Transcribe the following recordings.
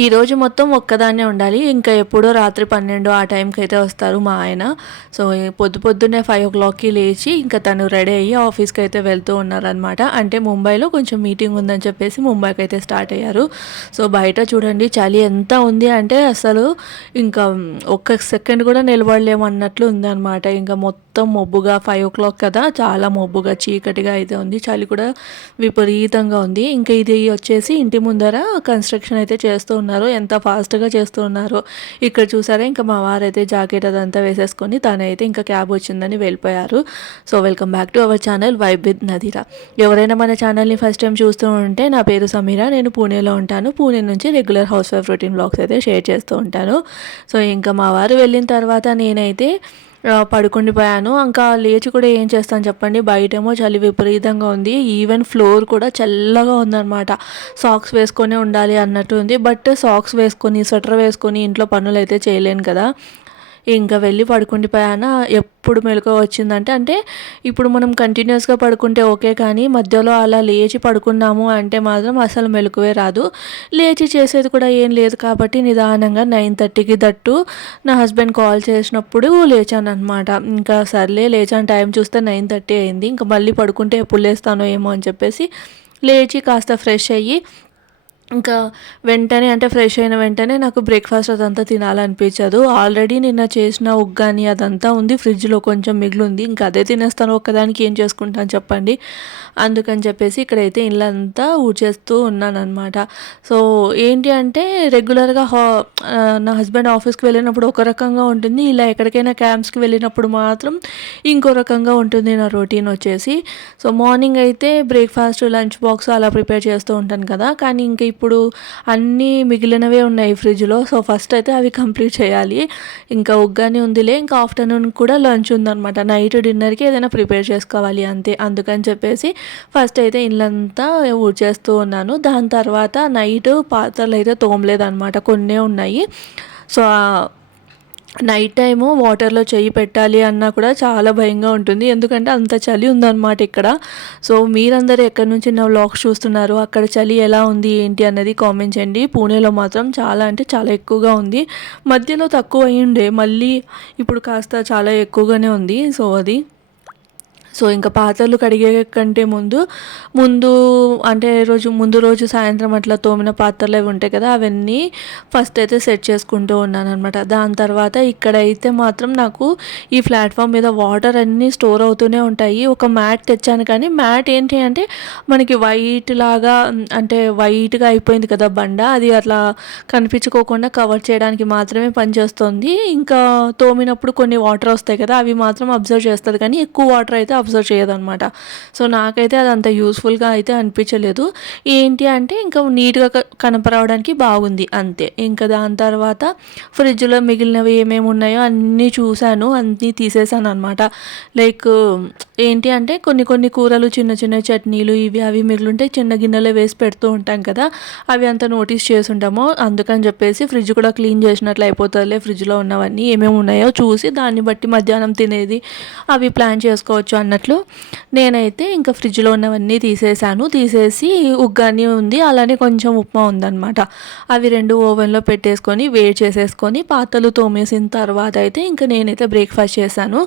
ఈరోజు మొత్తం ఒక్కదాన్నే ఉండాలి. ఇంకా ఎప్పుడో రాత్రి 12 ఆ టైంకైతే వస్తారు మా ఆయన. సో, పొద్దున్నే 5:00కి లేచి ఇంకా తను రెడీ అయ్యి ఆఫీస్‌కైతే వెళ్తూ ఉన్నారనమాట. అంటే ముంబైలో కొంచెం మీటింగ్ ఉందని చెప్పేసి ముంబైకైతే స్టార్ట్ అయ్యారు. సో, బయట చూడండి చలి ఎంత ఉంది అంటే అసలు ఇంకా ఒక్క సెకండ్ కూడా నిలబడలేము అన్నట్లు ఉందనమాట. ఇంకా మొత్తం మబ్బుగా 5:00 కదా! చాలా మబ్బుగా చీకటిగా అయితే ఉంది. చలి కూడా విపరీతంగా ఉంది. ఇంకా ఇది వచ్చేసి ఇంటి ముందర కన్‌స్ట్రక్షన్ అయితే చేస్తూ ఉన్నారు. ఎంత ఫాస్ట్‌గా చేస్తూ ఉన్నారో. ఇక్కడ చూసారా ఇంకా మా వారైతే జాకెట్ అదంతా వేసేసుకొని తనైతే ఇంకా క్యాబ్ వచ్చిందని వెళ్ళిపోయారు. So, welcome back to our channel vibe with Nadira. ఎవరైనా మన ఛానల్‌ని ఫస్ట్ టైం చూస్తూ ఉంటే నా పేరు సమీర. నేను పూణేలో ఉంటాను. పూణే నుంచి regular house wife routine vlogs అయితే షేర్ చేస్తూ ఉంటాను. సో, ఇంకా మా వారు వెళ్ళిన తర్వాత నేనైతే పడుకుండిపోయాను. ఇంకా లేచి కూడా ఏం చేస్తాను చెప్పండి. బయటేమో చలి విపరీతంగా ఉంది. ఈవెన్ ఫ్లోర్ కూడా చల్లగా ఉందనమాట. సాక్స్ వేసుకొనే ఉండాలి అన్నట్టు ఉంది. బట్ సాక్స్ వేసుకొని, స్వెటర్ వేసుకొని ఇంట్లో పనులైతే చేయలేను కదా! ఇంకా వెళ్ళి పడుకుండిపోయాను. ఎప్పుడు మెలుకువ వచ్చిందంటే ఇప్పుడు మనం కంటిన్యూస్‌గా పడుకుంటే ఓకే. కానీ మధ్యలో అలా లేచి పడుకున్నాము అంటే మాత్రం అసలు మెలుకువే రాదు. లేచి చేసేది కూడా ఏం లేదు కాబట్టి నిదానంగా 9:30కి దట్టు నా హస్బెండ్ కాల్ చేసినప్పుడు లేచాననమాట. ఇంకా సర్లే లేచాను, టైం చూస్తే 9:30 అయింది. ఇంకా మళ్ళీ పడుకుంటే ఎప్పుడు లేస్తానో ఏమో అని చెప్పేసి లేచి కాస్త ఫ్రెష్ అయ్యి ఇంకా వెంటనే ఫ్రెష్ అయిన వెంటనే నాకు బ్రేక్‌ఫాస్ట్ అదంతా తినాలనిపించదు. ఆల్రెడీ నిన్న చేసిన ఉగ్గాని అదంతా ఉంది ఫ్రిడ్జ్‌లో, కొంచెం మిగిలుంది. ఇంకా అదే తినేస్తాను ఒక్కదానికి, ఏం చేసుకుంటాను చెప్పండి. అందుకని చెప్పేసి ఇక్కడైతే ఇల్లంతా ఊడ్చేస్తూ ఉన్నాననమాట. సో, ఏంటి అంటే రెగ్యులర్‌గా నా హస్బెండ్ ఆఫీస్‌కి వెళ్ళినప్పుడు ఒక రకంగా ఉంటుంది. ఇలా ఎక్కడికైనా క్యాంప్స్‌కి వెళ్ళినప్పుడు మాత్రం ఇంకో రకంగా ఉంటుంది నా రొటీన్ వచ్చేసి. సో, మార్నింగ్ అయితే బ్రేక్‌ఫాస్ట్, లంచ్ బాక్స్ అలా ప్రిపేర్ చేస్తూ ఉంటాను కదా! కానీ ఇంక ఇప్పుడు అన్నీ మిగిలినవే ఉన్నాయి ఫ్రిడ్జ్‌లో. సో, ఫస్ట్ అయితే అవి కంప్లీట్ చేయాలి. ఇంకా ఉగ్గాని ఉందిలే, ఇంకా ఆఫ్టర్‌నూన్ కూడా లంచ్ ఉందనమాట. నైట్ డిన్నర్‌కి ఏదైనా ప్రిపేర్ చేసుకోవాలి అంతే. అందుకని చెప్పేసి ఫస్ట్ అయితే ఇల్లంతా ఊడ్చేస్తూ ఉన్నాను. దాని తర్వాత నైట్ పాత్రలైతే తోమలేదనమాట. కొన్నే ఉన్నాయి. సో, నైట్ టైము వాటర్‌లో చెయ్యి పెట్టాలి అన్నా కూడా చాలా భయంగా ఉంటుంది. ఎందుకంటే అంత చలి ఉందనమాట ఇక్కడ. సో, మీరందరూ ఎక్కడి నుంచి నా వ్లాగ్స్ చూస్తున్నారు, అక్కడ చలి ఎలా ఉంది ఏంటి అన్నది కామెంట్ చేయండి. పూణేలో మాత్రం చాలా చాలా ఎక్కువగా ఉంది. మధ్యలో తక్కువ అయ్యుండే, మళ్ళీ ఇప్పుడు కాస్త చాలా ఎక్కువగానే ఉంది. సో, అది. సో, ఇంకా పాత్రలు కడిగే కంటే ముందు ముందు రోజు సాయంత్రం అట్లా తోమిన పాత్రలు అవి ఉంటాయి కదా! అవన్నీ ఫస్ట్ అయితే సెట్ చేసుకుంటూ ఉన్నాననమాట. దాని తర్వాత ఇక్కడైతే మాత్రం నాకు ఈ ప్లాట్‌ఫామ్ మీద వాటర్ అన్నీ స్టోర్ అవుతూనే ఉంటాయి. ఒక మ్యాట్ తెచ్చాను కానీ మ్యాట్ ఏంటి అంటే మనకి వైట్‌గా అయిపోయింది కదా బండ. అది అట్లా కనిపించుకోకుండా కవర్ చేయడానికి మాత్రమే పనిచేస్తుంది. ఇంకా తోమినప్పుడు కొన్ని వాటర్ వస్తాయి కదా! అవి మాత్రం అబ్జర్వ్ చేస్తది కానీ ఎక్కువ వాటర్ అయితే అబ్జర్వ్ చేయదనమాట. సో, నాకైతే అది అంత యూజ్‌ఫుల్‌గా అయితే అనిపించలేదు. ఏంటి అంటే ఇంకా నీట్‌గా కనపరావడానికి బాగుంది అంతే. ఇంకా దాని తర్వాత ఫ్రిడ్జ్‌లో మిగిలినవి ఏమేమి ఉన్నాయో అన్నీ చూశాను. అన్నీ తీసేసాననమాట. లైక్ ఏంటి అంటే కొన్ని కూరలు చిన్న చిన్న చట్నీలు ఇవి అవి మిగిలుంటే చిన్న గిన్నెలో వేసి పెడుతూ ఉంటాం కదా! అవి అంత నోటీస్ చేసుంటాము. అందుకని చెప్పేసి ఫ్రిడ్జ్ కూడా క్లీన్ చేసినట్లు అయిపోతుందిలే, ఫ్రిడ్జ్‌లో ఉన్నవన్నీ ఏమేమి ఉన్నాయో చూసి దాన్ని బట్టి మధ్యాహ్నం తినేది అవి ప్లాన్ చేసుకోవచ్చు అన్నట్లు నేనైతే ఇంకా ఫ్రిడ్జ్‌లో ఉన్నవన్నీ తీసేసి ఉగ్గాని ఉంది, అలానే కొంచెం ఉప్మా ఉందనమాట. అవి 2 ఓవెన్‌లో పెట్టేసుకొని వేడి చేసేసుకొని పాత్రలు తోమేసిన తర్వాత అయితే ఇంక నేనైతే బ్రేక్‌ఫాస్ట్ చేశాను.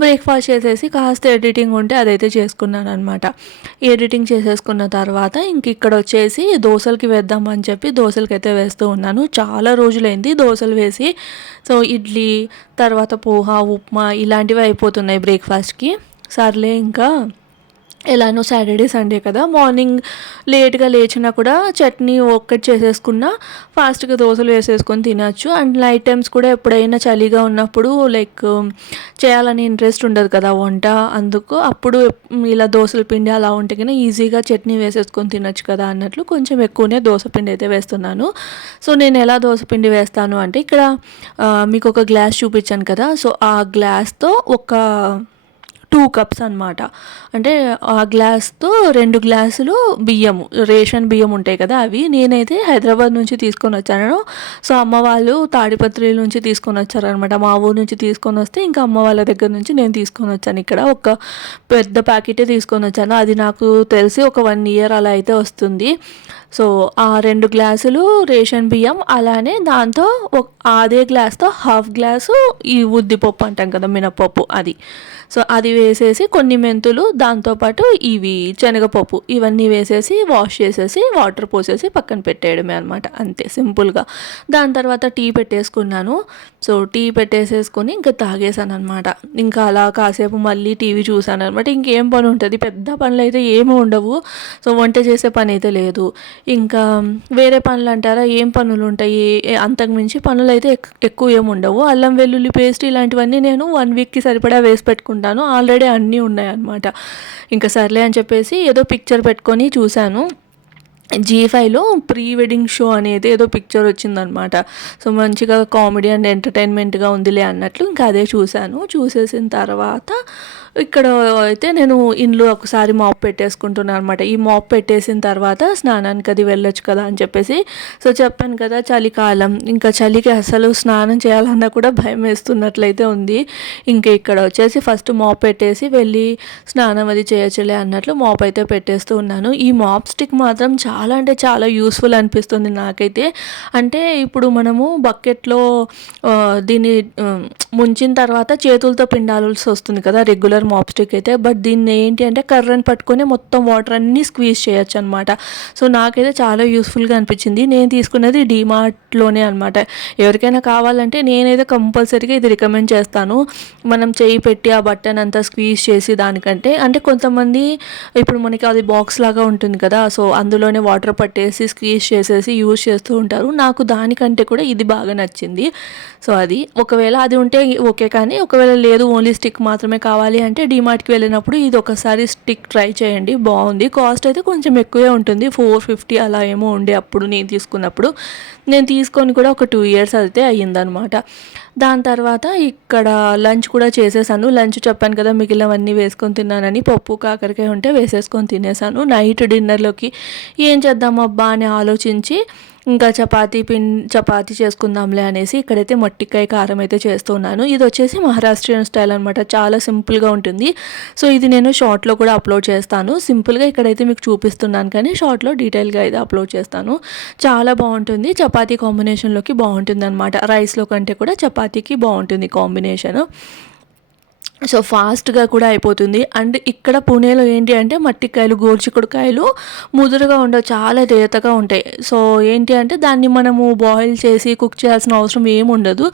బ్రేక్‌ఫాస్ట్ చేసేసి కాస్త ఎడిటింగ్ ఉంటే అదైతే చేసుకున్నాననమాట. ఎడిటింగ్ చేసేసుకున్న తర్వాత ఇంక ఇక్కడొచ్చేసి దోసలకి వేద్దామని చెప్పి దోసలకైతే వేస్తూ ఉన్నాను. చాలా రోజులైంది దోసలు వేసి. సో, ఇడ్లీ తర్వాత పోహ, ఉప్మా ఇలాంటివి అయిపోతున్నాయి బ్రేక్‌ఫాస్ట్‌కి. సర్లే ఇంకా ఎలానో సాటర్డే, సండే కదా! మార్నింగ్ లేట్‌గా లేచినా కూడా చట్నీ ఒక్కటి చేసేసుకున్నా ఫాస్ట్‌గా దోసలు వేసేసుకొని తినొచ్చు. అండ్ నైట్ టైమ్స్ కూడా ఎప్పుడైనా చలిగా ఉన్నప్పుడు చేయాలని ఇంట్రెస్ట్ ఉండదు కదా వంట. అందుకు అప్పుడు ఇలా దోసల పిండి అలా ఉంటే గిన ఈజీగా చట్నీ వేసేసుకొని తినొచ్చు కదా అన్నట్లు కొంచెం ఎక్కువనే దోస పిండి అయితే వేస్తున్నాను. సో, నేను ఎలా దోస పిండి వేస్తాను అంటే ఇక్కడ మీకు ఒక గ్లాస్ చూపించాను కదా! సో, ఆ గ్లాస్‌తో ఒక 2 కప్స్ అనమాట. అంటే ఆ గ్లాస్‌తో 2 గ్లాసులు బియ్యము, రేషన్ బియ్యం ఉంటాయి కదా అవి. నేనైతే హైదరాబాద్ నుంచి తీసుకొనొచ్చాను. సో, అమ్మ వాళ్ళు తాడిపత్రి నుంచి తీసుకొనొచ్చారనమాట. మా ఊరు నుంచి తీసుకొనొస్తే ఇంకా అమ్మ వాళ్ళ దగ్గర నుంచి నేను తీసుకొనొచ్చాను ఇక్కడ. ఒక పెద్ద ప్యాకెటే తీసుకొనొచ్చాను. అది నాకు తెలిసి ఒక 1 ఇయర్ అలా అయితే వస్తుంది. సో, ఆ 2 గ్లాసులు రేషన్ బియ్యం, అలానే దాంతో అదే గ్లాస్‌తో హాఫ్ గ్లాసు ఈ ఉద్దిపప్పు అంటాం కదా మినపప్పు అది. సో, అది వేసేసి కొన్ని మెంతులు, దాంతోపాటు ఇవి శనగపప్పు ఇవన్నీ వేసేసి వాష్ చేసేసి వాటర్ పోసేసి పక్కన పెట్టేయడమే అనమాట. అంతే సింపుల్‌గా. దాని తర్వాత టీ పెట్టేసుకున్నాను. సో, టీ పెట్టేసేసుకొని ఇంకా తాగేసాననమాట. ఇంకా అలా కాసేపు మళ్ళీ టీవీ చూసాననమాట. ఇంకేం పని ఉంటది, పెద్ద పనులైతే ఏమి ఉండవు. సో, వంట చేసే పని అయితే లేదు. ఇంకా వేరే పనులు అంటారా, ఏం పనులుంటాయి, అంతకు మించి పనులైతే ఎక్కువ ఏమి ఉండవు. అల్లం వెల్లుల్లి పేస్ట్ ఇలాంటివన్నీ నేను 1 వీక్‌కి సరిపడా వేసి పెట్టుకుంటాను. ఆల్రెడీ అన్నీ ఉన్నాయన్నమాట. ఇంకా సర్లే అని చెప్పేసి ఏదో పిక్చర్ పెట్టుకొని చూశాను. జీ5లో ప్రీ వెడ్డింగ్ షో అనేది ఏదో పిక్చర్ వచ్చిందనమాట. సో, మంచిగా కామెడీ అండ్ ఎంటర్టైన్మెంట్గా ఉందిలే అన్నట్లు ఇంకా అదే చూశాను. చూసేసిన తర్వాత ఇక్కడ అయితే నేను ఇంట్లో ఒకసారి మాప్ పెట్టేసుకుంటున్నాను అనమాట. ఈ మాప్ పెట్టేసిన తర్వాత స్నానానికి అది వెళ్ళొచ్చు కదా అని చెప్పేసి, సో చెప్పాను కదా చలికాలం, ఇంకా చలికి అసలు స్నానం చేయాలన్నా కూడా భయం వేస్తున్నట్లయితే ఉంది. ఇంకా ఇక్కడ వచ్చేసి ఫస్ట్ మాప్ పెట్టేసి వెళ్ళి స్నానం అది చేయొచ్చులే అన్నట్లు మాప్ అయితే పెట్టేస్తూ ఉన్నాను. ఈ మాప్ స్టిక్ మాత్రం చాలా అంటే చాలా యూస్ఫుల్ అనిపిస్తుంది నాకైతే. అంటే ఇప్పుడు మనము బకెట్లో దీన్ని ముంచిన తర్వాత చేతులతో పిండాల్సి వస్తుంది కదా రెగ్యులర్ మాప్ స్టిక్ అయితే. బట్ దీన్ని ఏంటి అంటే కర్రని పట్టుకొని మొత్తం వాటర్ అన్నీ స్క్వీజ్ చేయొచ్చు అనమాట. సో, నాకైతే చాలా యూస్ఫుల్గా అనిపించింది. నేను తీసుకున్నది డీమార్ట్లోనే అనమాట. ఎవరికైనా కావాలంటే నేనైతే కంపల్సరీగా ఇది రికమెండ్ చేస్తాను. మనం చేయి పెట్టి ఆ బటన్ అంతా స్క్వీజ్ చేసి దానికంటే, అంటే కొంతమంది ఇప్పుడు మనకి అది బాక్స్ లాగా ఉంటుంది కదా, సో అందులోనే వాటర్ పట్టేసి స్క్వీజ్ చేసేసి యూజ్ చేస్తూ ఉంటారు. నాకు దానికంటే కూడా ఇది బాగా నచ్చింది. సో, అది ఒకవేళ అది ఉంటే ఓకే, కానీ ఒకవేళ లేదు ఓన్లీ స్టిక్ మాత్రమే కావాలి అంటే డీమార్ట్కి వెళ్ళినప్పుడు ఇది ఒకసారి స్టిక్ ట్రై చేయండి, బాగుంది. కాస్ట్ అయితే కొంచెం ఎక్కువే ఉంటుంది, 450 అలా ఏమో ఉండే అప్పుడు నేను తీసుకున్నప్పుడు. నేను తీసుకొని కూడా ఒక 2 ఇయర్స్ అయితే అయ్యిందనమాట. దాని తర్వాత ఇక్కడ లంచ్ కూడా చేసేసాను. లంచ్ చెప్పాను కదా మిగిలినవన్నీ వేసుకొని తిన్నానని, పప్పు కాకరకాయ ఉంటే వేసేసుకొని తినేసాను. నైట్ డిన్నర్లోకి ఏం చేద్దామబ్బా అని ఆలోచించి ఇంకా చపాతీ చేసుకుందాంలే అనేసి ఇక్కడైతే మట్టికాయ కారం అయితే చేస్తున్నాను. ఇది వచ్చేసి మహారాష్ట్రియన్ స్టైల్ అనమాట, చాలా సింపుల్గా ఉంటుంది. సో, ఇది నేను షార్ట్లో కూడా అప్లోడ్ చేస్తాను. సింపుల్గా ఇక్కడైతే మీకు చూపిస్తున్నాను, కానీ షార్ట్లో డీటెయిల్గా అయితే అప్లోడ్ చేస్తాను. చాలా బాగుంటుంది, చపాతీ కాంబినేషన్లోకి బాగుంటుంది అనమాట. రైస్లో కంటే కూడా చపాతీకి బాగుంటుంది కాంబినేషను. సో, ఫాస్ట్గా కూడా అయిపోతుంది. అండ్ ఇక్కడ పూణేలో ఏంటి అంటే మట్టికాయలు, గోరుచిక్కుడుకాయలు ముదురుగా ఉండవు, చాలా లేతగా ఉంటాయి. సో, ఏంటి అంటే దాన్ని మనము బాయిల్ చేసి కుక్ చేయాల్సిన అవసరం ఏమి ఉండదు.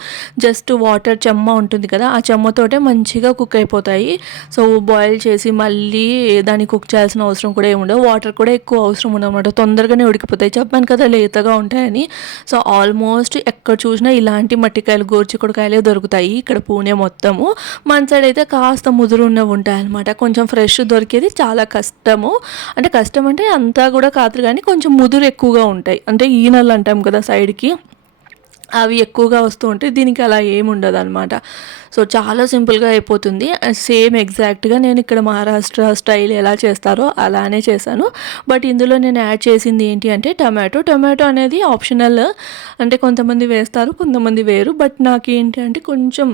జస్ట్ వాటర్ చెమ్మ ఉంటుంది కదా, ఆ చెమ్మతోటే మంచిగా కుక్ అయిపోతాయి. సో, బాయిల్ చేసి మళ్ళీ దాన్ని కుక్ చేయాల్సిన అవసరం కూడా ఏమి ఉండదు. వాటర్ కూడా ఎక్కువ అవసరం ఉండదన్నమాట, తొందరగానే ఉడికిపోతాయి. చెప్పాను కదా లేతగా ఉంటాయని. సో, ఆల్మోస్ట్ ఎక్కడ చూసినా ఇలాంటి మట్టికాయలు, గోరుచిక్కుడుకాయలే దొరుకుతాయి ఇక్కడ పూణే మొత్తము. మన సైడ్ అయితే కాస్త ముదురు ఉన్నవి ఉంటాయన్నమాట. కొంచెం ఫ్రెష్ దొరికేది చాలా కష్టము. అంటే కష్టం అంటే అంతా కూడా కాదు, కానీ కొంచెం ముదురు ఎక్కువగా ఉంటాయి. అంటే ఈనెలు అంటాం కదా సైడ్కి, అవి ఎక్కువగా వస్తూ ఉంటాయి. దీనికి అలా ఏమి ఉండదు అనమాట. సో, చాలా సింపుల్గా అయిపోతుంది. సేమ్ ఎగ్జాక్ట్గా నేను ఇక్కడ మహారాష్ట్ర స్టైల్ ఎలా చేస్తారో అలానే చేశాను. బట్ ఇందులో నేను యాడ్ చేసింది ఏంటి అంటే టొమాటో అనేది ఆప్షనల్. అంటే కొంతమంది వేస్తారు, కొంతమంది వేరు. బట్ నాకు ఏంటి అంటే కొంచెం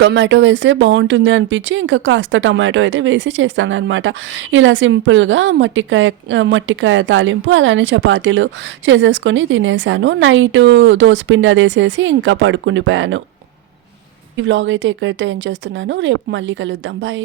టొమాటో వేస్తే బాగుంటుంది అనిపించి ఇంకా కాస్త టొమాటో అయితే వేసి చేస్తాను అనమాట. ఇలా సింపుల్గా మట్టికాయ తాలింపు, అలానే చపాతీలు చేసేసుకొని తినేసాను. నైట్ దోసపిండి అది వేసేసి ఇంకా పడుకుండిపోయాను. ఈ వ్లాగ్ అయితే ఎక్కడైతే ఏం చేస్తున్నాను, రేపు మళ్ళీ కలుద్దాం, బాయ్.